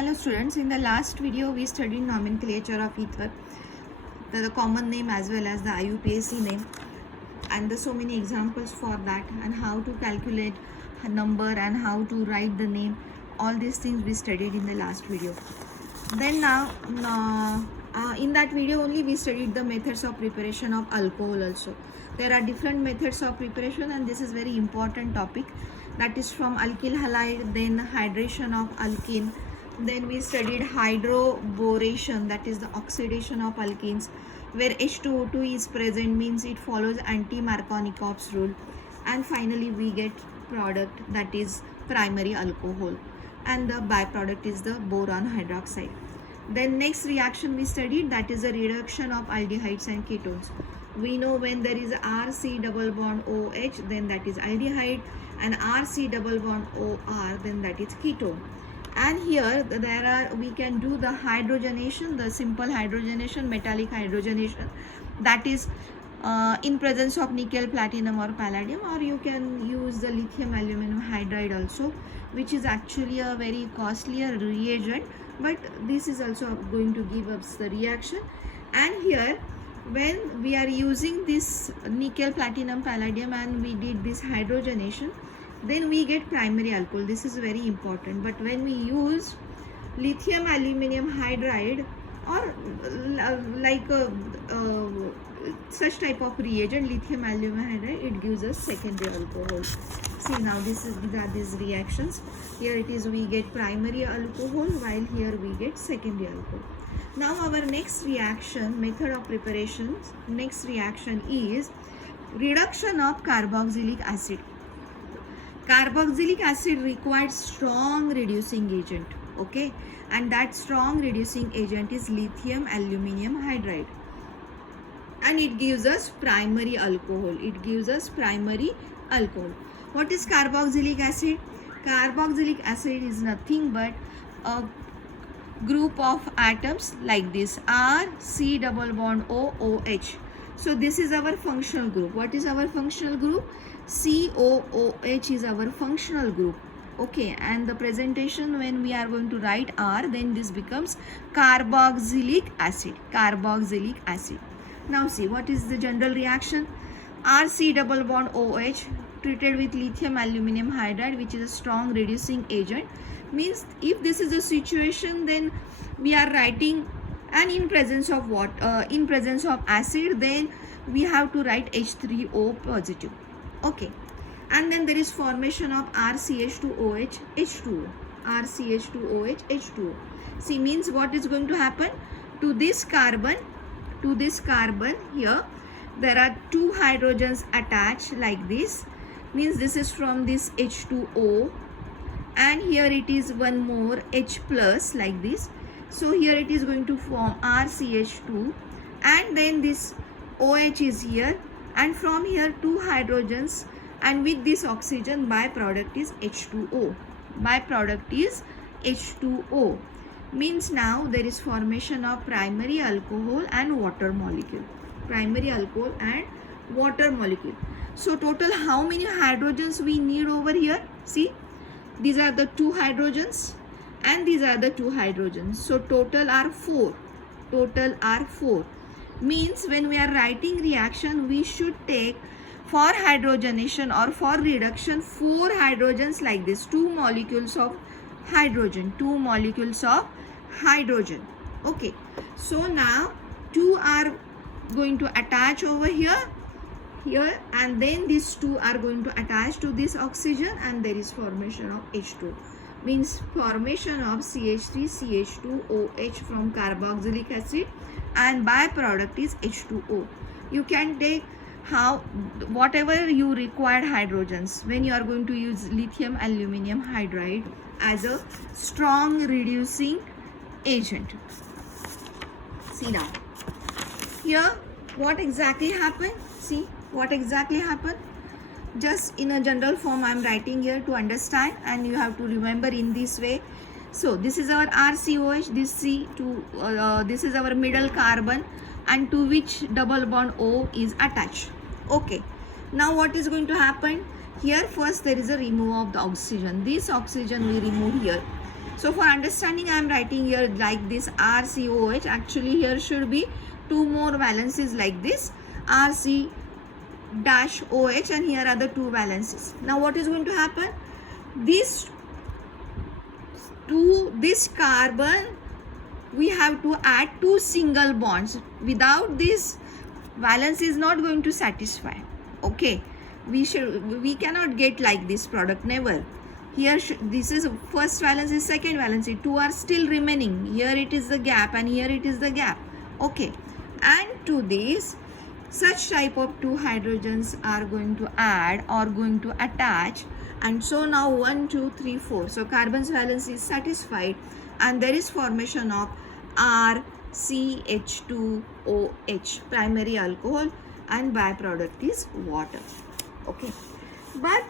Hello students, in the last video we studied nomenclature of ether, the common name as well as the IUPAC name, and so many examples for that, and how to calculate a number and how to write the name. All these things we studied in the last video. Then now in that video only we studied the methods of preparation of alcohol also. There are different methods of preparation, and this is very important topic, that is from alkyl halide, then hydration of alkene. Then we studied hydroboration, that is the oxidation of alkenes, where H2O2 is present, means it follows anti-Markovnikov's rule. And finally we get product, that is primary alcohol, and the byproduct is the boron hydroxide. Then next reaction we studied, that is the reduction of aldehydes and ketones. We know when there is RC double bond OH, then that is aldehyde, and RC double bond OR, then that is ketone. And here we can do the hydrogenation, the simple hydrogenation, metallic hydrogenation, that is in presence of nickel, platinum or palladium, or you can use the lithium aluminum hydride also, which is actually a very costlier reagent, but this is also going to give us the reaction. And here when we are using this nickel, platinum, palladium and we did this hydrogenation, then we get primary alcohol. This is very important. But when we use lithium aluminum hydride or like such type of reagent, lithium aluminum hydride, it gives us secondary alcohol. See, now these are these reactions. Here it is, we get primary alcohol, while here we get secondary alcohol. Now our next reaction, method of preparation, next reaction is reduction of carboxylic acid. Carboxylic acid requires strong reducing agent, okay, and that strong reducing agent is lithium aluminum hydride, and it gives us primary alcohol. It gives us primary alcohol. What is carboxylic acid? Carboxylic acid is nothing but a group of atoms like this, R C double bond O OH. So this is our functional group. What is our functional group? COOH is our functional group, okay, and the presentation when we are going to write R, then this becomes carboxylic acid. Carboxylic acid. Now see, what is the general reaction? RC double bond OH treated with lithium aluminum hydride, which is a strong reducing agent, means if this is the situation, then we are writing, and in presence of what, in presence of acid, then we have to write H3O positive, okay. And then there is formation of RCH2OH H2O. RCH2OH H2O. See, means what is going to happen to this carbon, here there are two hydrogens attached like this, means this is from this H2O, and here it is one more H plus like this. So here it is going to form RCH2, and then this OH is here, and from here two hydrogens, and with this oxygen, byproduct is H2O. Byproduct is H2O. Means now there is formation of primary alcohol and water molecule. Primary alcohol and water molecule. So total how many hydrogens we need over here? See, these are the two hydrogens and these are the two hydrogens. So total are 4. Total are 4. Means when we are writing reaction, we should take for hydrogenation or for reduction 4 hydrogens like this, 2 molecules of hydrogen, 2 molecules of hydrogen, okay. So now 2 are going to attach over here, and then these 2 are going to attach to this oxygen, and there is formation of H2, means formation of CH3 CH2OH from carboxylic acid, and byproduct is H2O. You can take whatever you required hydrogens when you are going to use lithium aluminum hydride as a strong reducing agent. See now, here what exactly happened? See what exactly happened? Just in a general form I am writing here to understand, and you have to remember in this way. So this is our RCOH, this C2, this is our middle carbon, and to which double bond O is attached, okay. Now what is going to happen? Here first there is a remove of the oxygen. This oxygen we remove here. So for understanding, I am writing here like this RCOH. Actually here should be two more valencies like this RC dash OH, and here are the two valencies. Now what is going to happen? This carbon, we have to add two single bonds. Without this, valence is not going to satisfy. Okay, we cannot get like this product, never. Here this is first valence, is second valence, two are still remaining. Here it is the gap and here it is the gap. Okay, and to this such type of two hydrogens are going to add or going to attach, and so now 1 2 3 4, so carbon's valence is satisfied and there is formation of RCH2OH, primary alcohol, and byproduct is water. Okay, but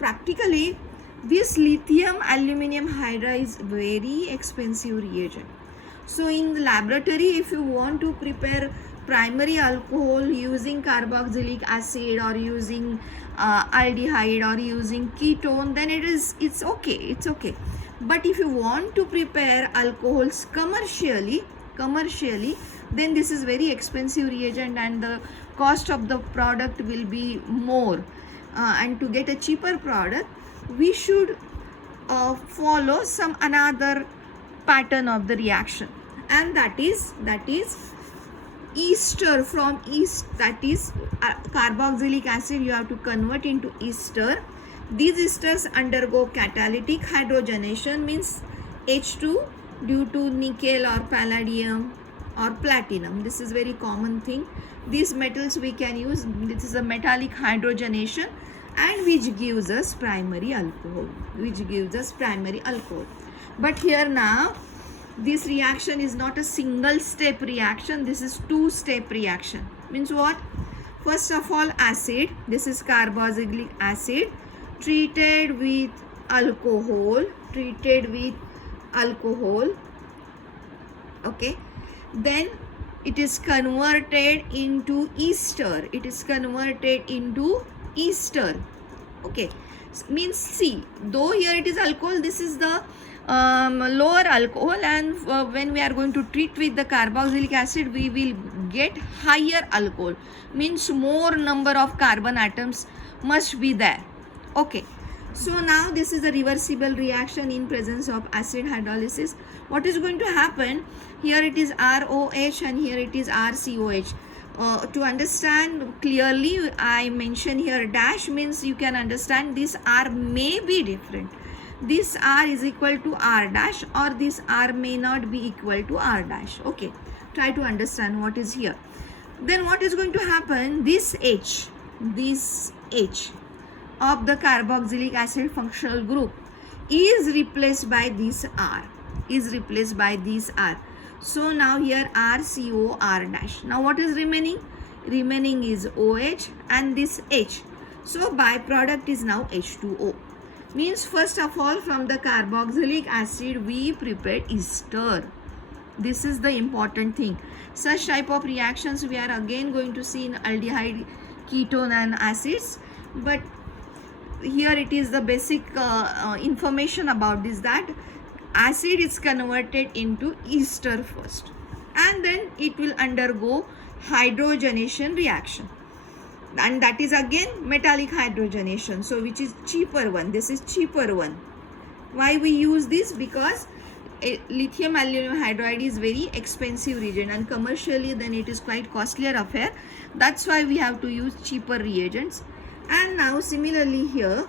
practically this lithium aluminum hydride is very expensive reagent. So in the laboratory, if you want to prepare primary alcohol using carboxylic acid or using aldehyde or using ketone, then it's okay. But if you want to prepare alcohols commercially, then this is very expensive reagent and the cost of the product will be more. And to get a cheaper product, we should follow some another pattern of the reaction, and that is ester from yeast, that is carboxylic acid you have to convert into ester. These esters undergo catalytic hydrogenation, means H2 due to nickel or palladium or platinum. This is very common thing. These metals we can use. This is a metallic hydrogenation, and which gives us primary alcohol. But here now, this reaction is not a single step reaction, this is two step reaction. Means what? First of all, acid, this is carboxylic acid treated with alcohol, okay, then it is converted into ester, okay. Means see, though here it is alcohol, this is the lower alcohol, and when we are going to treat with the carboxylic acid, we will get higher alcohol, means more number of carbon atoms must be there. Okay, so now this is a reversible reaction in presence of acid hydrolysis. What is going to happen? Here it is ROH and here it is RCOH. To understand clearly, I mention here dash, means you can understand this R may be different. This R is equal to R dash, or this R may not be equal to R dash. Okay, try to understand what is here. Then what is going to happen? This H of the carboxylic acid functional group is replaced by this R. So now here RCO R dash. Now what is remaining? Remaining is OH and this H. So byproduct is now H2O. Means first of all, from the carboxylic acid we prepared ester. This is the important thing. Such type of reactions we are again going to see in aldehyde, ketone and acids. But here it is the basic information about this, that acid is converted into ester first, and then it will undergo hydrogenation reaction, and that is again metallic hydrogenation, so which is cheaper one. This is cheaper one. Why we use this? Because lithium aluminum hydride is very expensive reagent, and commercially then it is quite costlier affair. That's why we have to use cheaper reagents. And now similarly here,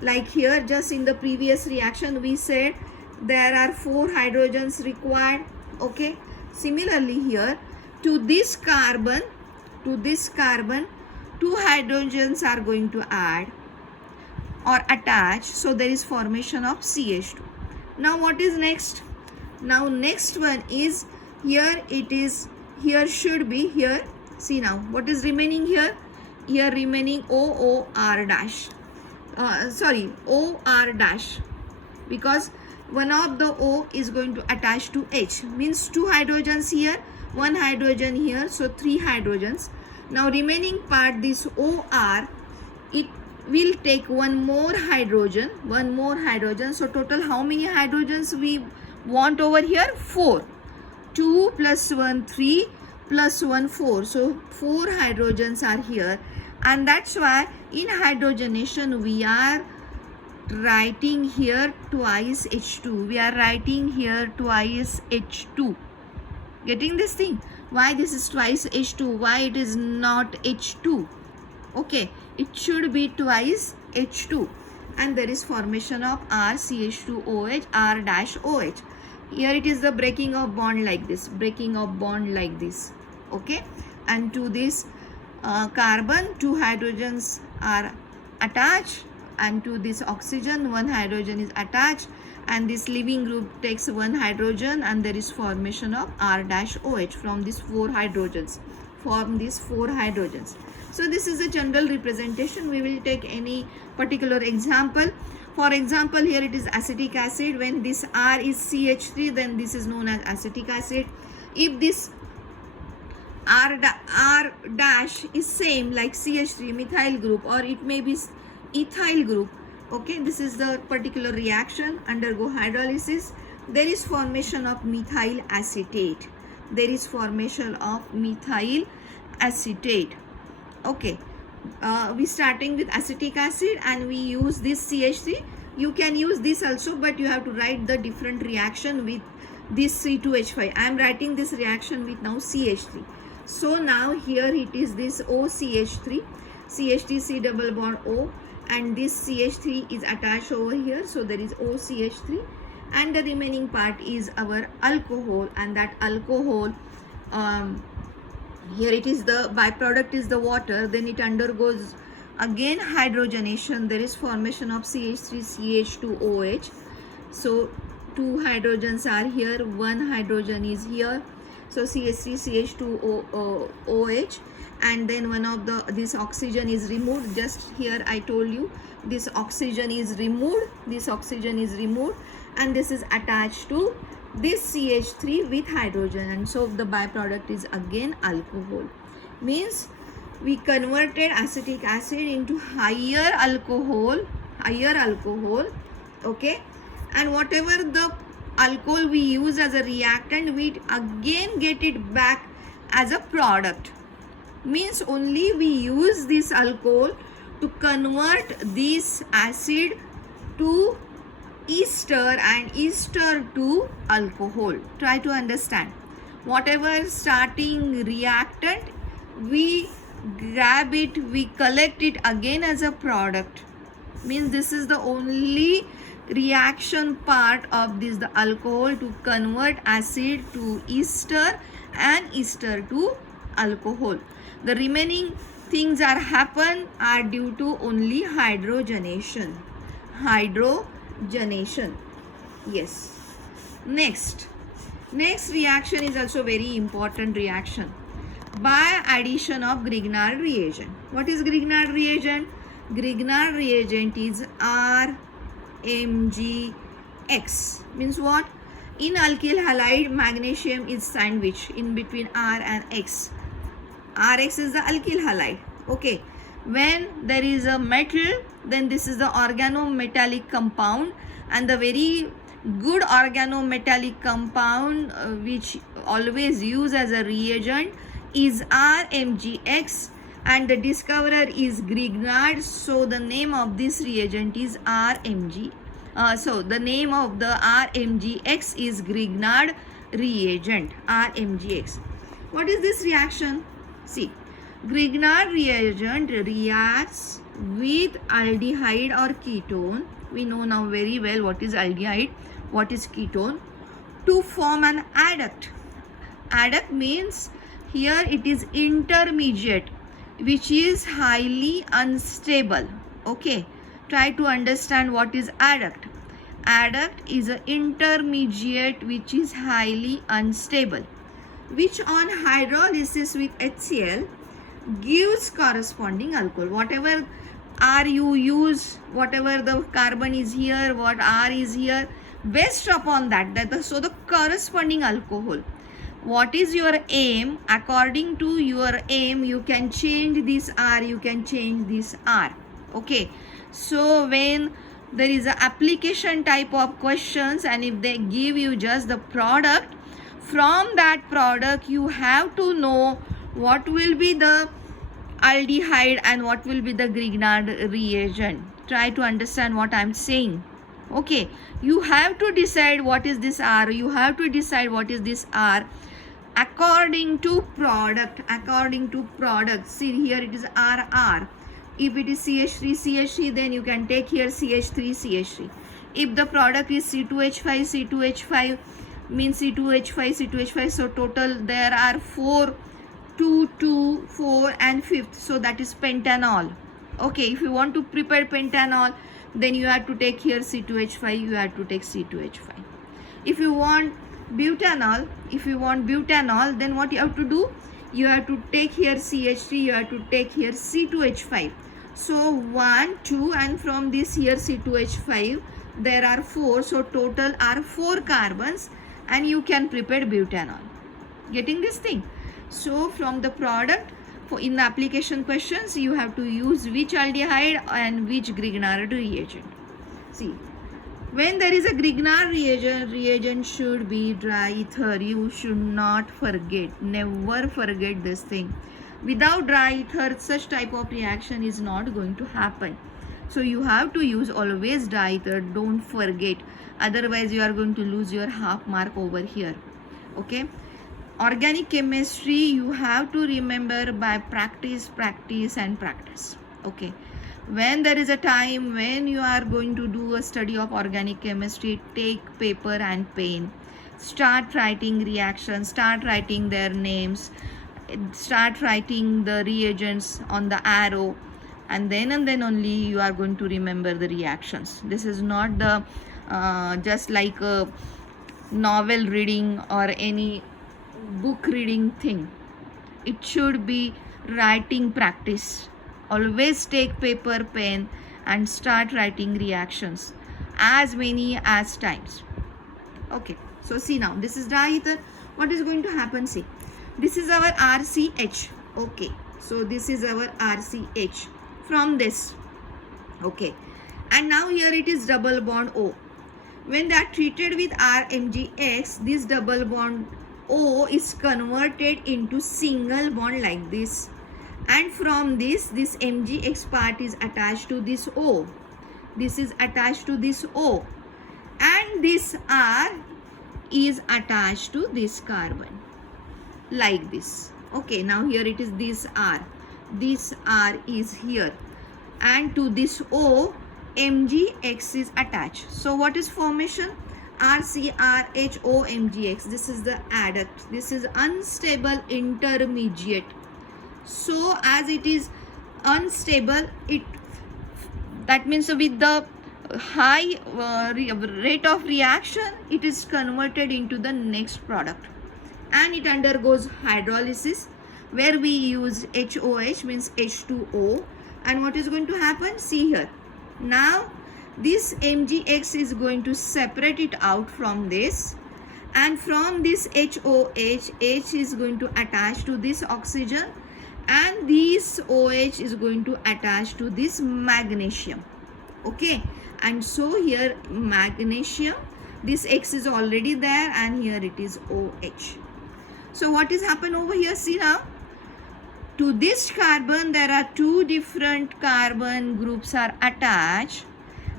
like here just in the previous reaction we said there are 4 hydrogens required. Okay, similarly here to this carbon 2 hydrogens are going to add or attach, so there is formation of CH2. Now what is next? Now next one is here, it is here should be here. See now what is remaining here? Here remaining OR dash. OR dash, because one of the O is going to attach to H, means 2 hydrogens here, 1 hydrogen here, so 3 hydrogens. Now remaining part, this OR, it we'll take one more hydrogen. So total how many hydrogens we want over here? 4. 2 plus 1 3 plus 1 4. So 4 hydrogens are here, and that's why in hydrogenation we are writing here twice H2. We are writing here twice H2. Getting this thing? Why this is twice H2? Why it is not H2? Okay, it should be twice H2, and there is formation of RCH2OH, R dash OH. Here it is the breaking of bond like this, okay, and to this carbon 2 hydrogens are attached, and to this oxygen 1 hydrogen is attached, and this leaving group takes 1 hydrogen, and there is formation of R dash OH from these 4 hydrogens. So this is a general representation. We will take any particular example. For example, here it is acetic acid. When this R is CH3, then this is known as acetic acid. If this R dash is same like CH3 methyl group, or it may be ethyl group, okay, this is the particular reaction, undergo hydrolysis, there is formation of methyl acetate. Okay, we starting with acetic acid and we use this CH3. You can use this also, but you have to write the different reaction with this C2H5. I am writing this reaction with now CH3. So now here it is this OCH3, CH3 C double bond O, and this CH3 is attached over here. So there is OCH3, and the remaining part is our alcohol, and that alcohol, here it is the byproduct is the water, then it undergoes again hydrogenation. There is formation of CH3CH2OH. So 2 hydrogens are here, 1 hydrogen is here, so CH3CH2OH, and then one of this oxygen is removed. Just here I told you this oxygen is removed, and this is attached to this CH3 with hydrogen, and so the byproduct is again alcohol. Means we converted acetic acid into higher alcohol, okay, and whatever the alcohol we use as a reactant, we again get it back as a product. Means only we use this alcohol to convert this acid to ester and ester to alcohol. Try to understand. Whatever starting reactant, we grab it, we collect it again as a product. Means this is the only reaction part of this, the alcohol, to convert acid to ester and ester to alcohol. The remaining things are due to only hydrogenation. Yes. Next reaction is also very important reaction, by addition of Grignard reagent. What is Grignard reagent? Grignard reagent is RMgX. Means what? In alkyl halide, magnesium is sandwiched in between R and X. Rx is the alkyl halide. Okay. When there is a metal, then this is the organometallic compound, and the very good organometallic compound which always use as a reagent is RMgX, and the discoverer is Grignard. So the name of this reagent is RMG. So the name of the RMgX is Grignard reagent, RMgX. What is this reaction? See, Grignard reagent reacts with aldehyde or ketone. We know now very well what is aldehyde, what is ketone, to form an adduct. Adduct means here it is intermediate which is highly unstable. Okay, try to understand what is adduct. Adduct is an intermediate which is highly unstable, which on hydrolysis with HCl gives corresponding alcohol. Whatever R you use, whatever the carbon is here, what R is here, based upon so the corresponding alcohol. What is your aim? According to your aim, you can change this R, you can change this R. Okay, so when there is a application type of questions and if they give you just the product, from that product you have to know what will be the aldehyde and what will be the Grignard reagent. Try to understand what I'm saying. Okay, you have to decide what is this R, you have to decide what is this R according to product. See here it is RR. If it is CH3 then you can take here CH3. If the product is C2H5 means C2H5, so total there are 4, 2, 2, 4 and 5th, so that is pentanol. Okay, if you want to prepare pentanol, then you have to take here C2H5, you have to take C2H5. If you want butanol, then what you have to do? You have to take here CH3, you have to take here C2H5. So 1, 2 and from this here C2H5 there are 4, so total are 4 carbons and you can prepare butanol. Getting this thing? So from the product, in the application questions you have to use which aldehyde and which Grignard reagent. See, when there is a Grignard reagent should be dry ether. You should not forget, never forget this thing. Without dry ether, such type of reaction is not going to happen. So you have to use always dry ether, don't forget. Otherwise you are going to lose your half mark over here. Okay. Organic chemistry you have to remember by practice. Okay. When there is a time when you are going to do a study of organic chemistry, take paper and pen, start writing reactions, start writing their names, start writing the reagents on the arrow, and then only you are going to remember the reactions. This is not the just like a novel reading or any book reading thing. It should be writing practice. Always take paper, pen and start writing reactions as many as times. Okay, so see now this is dry ether. What is going to happen? See, this is our RCH. Okay, so this is our RCH from this. Okay, and now here it is double bond O. When they are treated with RMgX, this double bond O is converted into single bond like this, and from this MgX part is attached to this O. This is attached to this O, and this R is attached to this carbon like this. Okay, now here it is this R. This R is here, and to this O MgX is attached. So what is formation? RCRHOMgX. This is the adduct. This is unstable intermediate. So as it is unstable, that means with the high rate of reaction, it is converted into the next product, and it undergoes hydrolysis where we use HOH, means H2O. And what is going to happen? See here. Now this MgX is going to separate it out from this, and from this HOH, H is going to attach to this oxygen, and this OH is going to attach to this magnesium. Okay, and so here magnesium, this X is already there, and here it is OH. So what is happened over here? See now, to this carbon there are 2 different carbon groups are attached,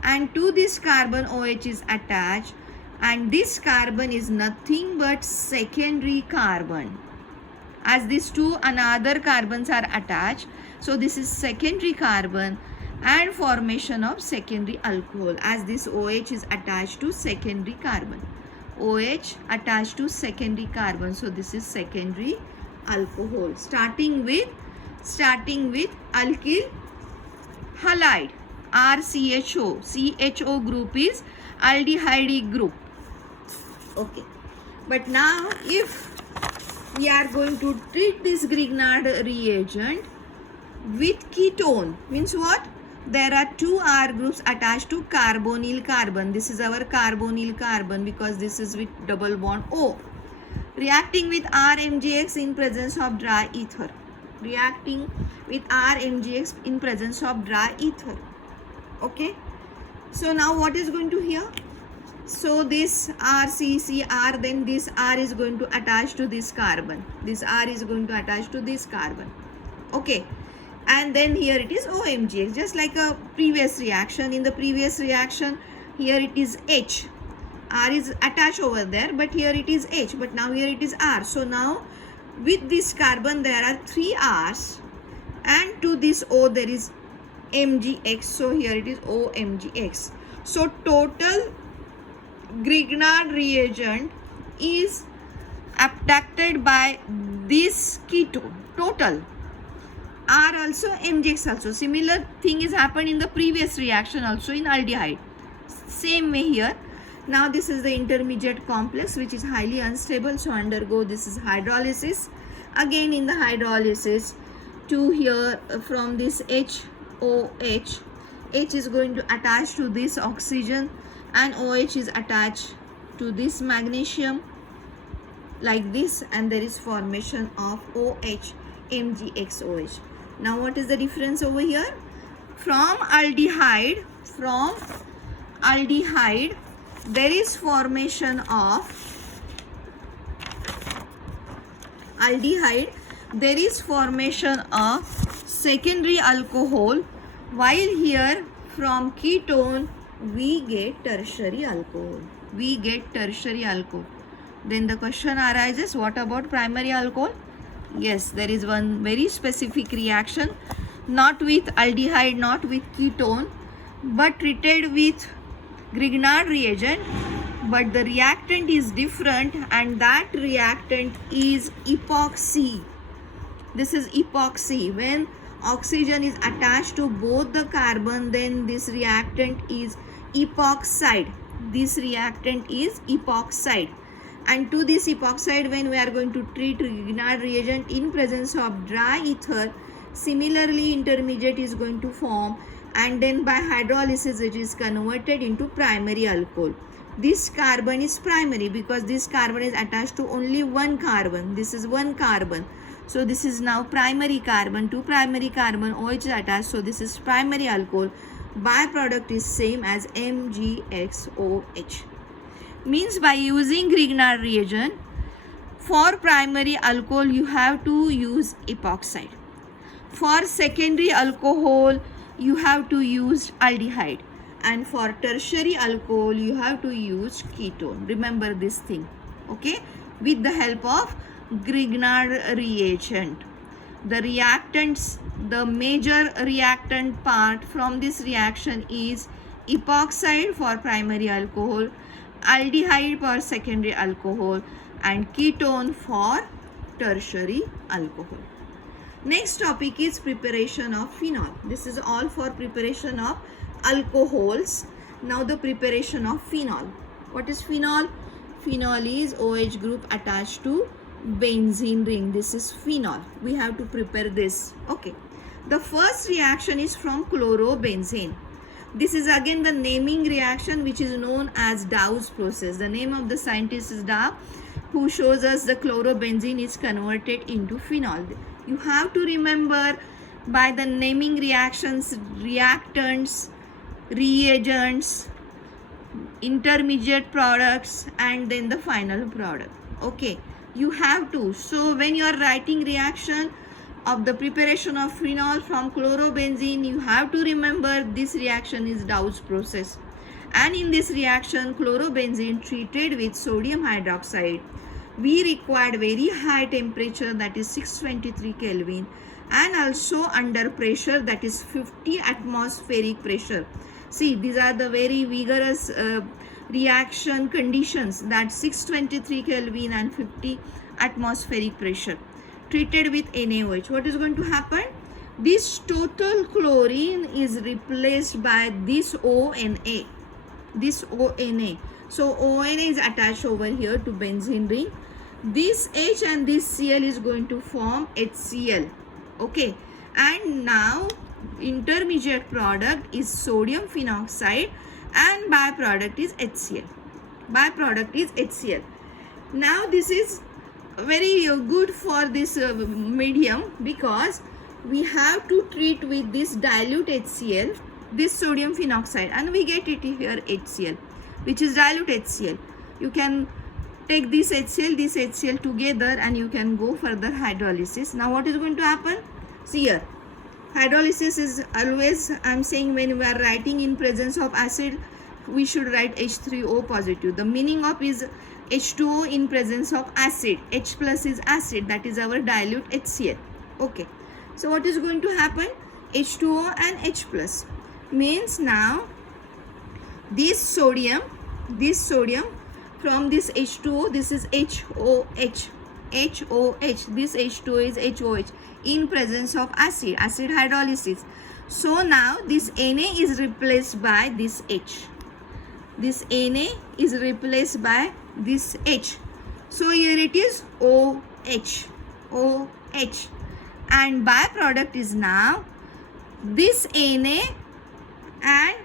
and to this carbon OH is attached, and this carbon is nothing but secondary carbon. As these 2 another carbons are attached, so this is secondary carbon and formation of secondary alcohol, as this OH is attached to secondary carbon. OH attached to secondary carbon, so this is secondary alcohol, starting with alkyl halide, RCHO. CHO group is aldehyde group. Okay, but now if we are going to treat this Grignard reagent with ketone, means what? There are 2 R groups attached to carbonyl carbon. This is our carbonyl carbon because this is with double bond O. Reacting with RMgX in presence of dry ether. Reacting with RMgX in presence of dry ether. Okay, so now what is going to here? So this RCCR, then this R is going to attach to this carbon. This R is going to attach to this carbon. Okay, and then here it is OMGX, just like a previous reaction. In the previous reaction, here it is H. R is attached over there, but here it is H, but now here it is R. So now with this carbon there are 3 R's, and to this O there is MgX. So here it is OMgX. So total Grignard reagent is abstracted by this ketone. Total R also, MgX also. Similar thing is happened in the previous reaction also in aldehyde. Same way here. Now this is the intermediate complex which is highly unstable. So undergo this is hydrolysis. Again in the hydrolysis, to here from this HOH, H is going to attach to this oxygen, and OH is attached to this magnesium like this, and there is formation of OH, MgXOH. Now what is the difference over here? From aldehyde there is formation of secondary alcohol, while here from ketone we get tertiary alcohol. Then the question arises, what about primary alcohol? Yes, there is one very specific reaction, not with aldehyde, not with ketone, but treated with Grignard reagent, but the reactant is different, and that reactant is epoxy. This is epoxy. When oxygen is attached to both the carbon, then this reactant is epoxide. And to this epoxide, when we are going to treat Grignard reagent in presence of dry ether, similarly intermediate is going to form, and then by hydrolysis it is converted into primary alcohol. This carbon is primary because this carbon is attached to only one carbon. This is one carbon. So this is now primary carbon. To primary carbon OH is attached. So this is primary alcohol. Byproduct is same as MgXOH. Means by using Grignard reagent, for primary alcohol you have to use epoxide. For secondary alcohol you have to use aldehyde, and for tertiary alcohol you have to use ketone. Remember this thing, okay? With the help of Grignard reagent, the reactants, the major reactant part from this reaction is epoxide for primary alcohol, aldehyde for secondary alcohol, and ketone for tertiary alcohol. Next topic is preparation of phenol. This is all for preparation of alcohols. Now the preparation of phenol. What is phenol? Phenol is OH group attached to benzene ring. This is phenol. We have to prepare this. Okay. The first reaction is from chlorobenzene. This is again the naming reaction which is known as Dow's process. The name of the scientist is Dow, who shows us the chlorobenzene is converted into phenol. You have to remember by the naming reactions, reactants, reagents, intermediate products, and then the final product. Okay, you have to. So when you are writing reaction of the preparation of phenol from chlorobenzene, you have to remember this reaction is Dow's process. And in this reaction, chlorobenzene treated with sodium hydroxide, we required very high temperature, that is 623 Kelvin, and also under pressure, that is 50 atmospheric pressure. See, these are the very vigorous reaction conditions, that 623 Kelvin and 50 atmospheric pressure. Treated with NaOH, what is going to happen? This total chlorine is replaced by this ONA. So ONA is attached over here to benzene ring. This H and this Cl is going to form HCl. Okay, and now intermediate product is sodium phenoxide, and byproduct is HCl. Now this is very good for this medium, because we have to treat with this dilute HCl this sodium phenoxide, and we get it here HCl, which is dilute HCl. You can take this HCl together and you can go further hydrolysis. Now what is going to happen? See here, hydrolysis is always, I'm saying, when we are writing in presence of acid, we should write H3O positive. The meaning of is H2O in presence of acid. H plus is acid, that is our dilute HCl. Okay, so what is going to happen? H2O and H plus means now this sodium from this H2O, this is HOH, this H2O is HOH in presence of acid hydrolysis. So now this Na is replaced by this H. This Na is replaced by this H. So here it is OH, and byproduct is now this Na and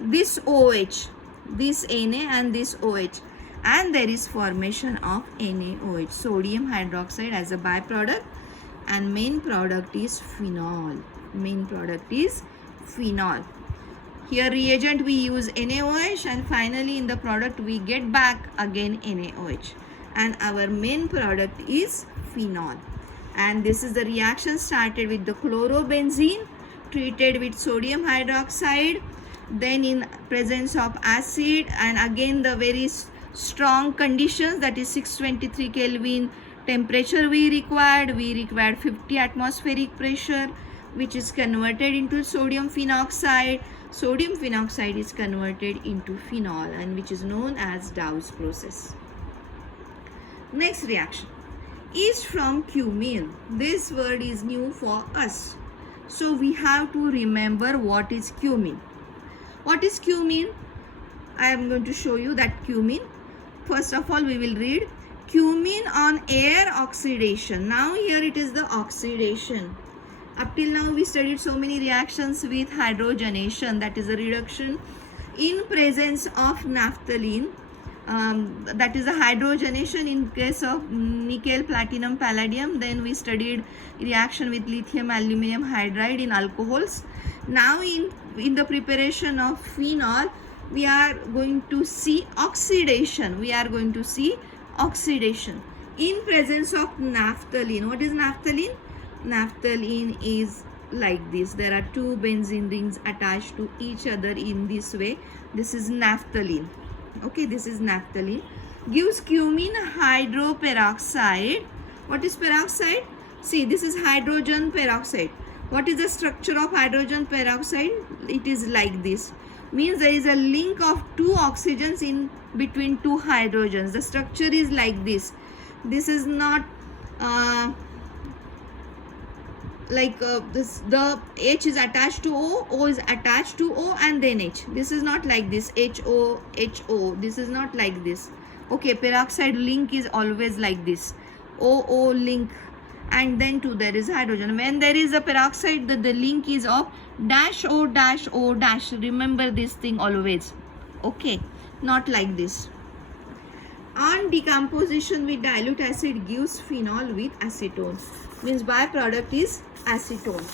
this OH, this Na and this OH, and there is formation of NaOH, sodium hydroxide, as a byproduct, and main product is phenol. Here reagent we use NaOH, and finally in the product we get back again NaOH, and our main product is phenol. And this is the reaction started with the chlorobenzene treated with sodium hydroxide, then in presence of acid, and again the very strong conditions, that is 623 Kelvin temperature we required 50 atmospheric pressure, which is converted into sodium phenoxide. Sodium phenoxide is converted into phenol, and which is known as Dow's process. Next reaction is from cumene. This word is new for us, so we have to remember what is cumene. What is cumene? I am going to show you that cumene. First of all, we will read cumene on air oxidation. Now here it is the oxidation. Up till now we studied so many reactions with hydrogenation, that is a reduction in presence of naphthalene. That is a hydrogenation in case of nickel, platinum, palladium. Then we studied reaction with lithium, aluminum hydride in alcohols. Now in the preparation of phenol, we are going to see oxidation. In presence of naphthalene. What is naphthalene? Naphthalene is like this. There are two benzene rings attached to each other in this way. This is naphthalene. Okay, this is naphthalene. Gives cumene hydroperoxide. What is peroxide? See, this is hydrogen peroxide. What is the structure of hydrogen peroxide? It is like this. Means there is a link of two oxygens in between two hydrogens. The structure is like this. This is not the H is attached to O is attached to O, and then H. This is not like this, HO. This is not like this. Okay, peroxide link is always like this, OO link, and then there is hydrogen. When there is a peroxide, the link is of dash O dash O dash. Remember this thing always. Okay, not like this. On decomposition with dilute acid gives phenol with acetone. Means byproduct is acetone.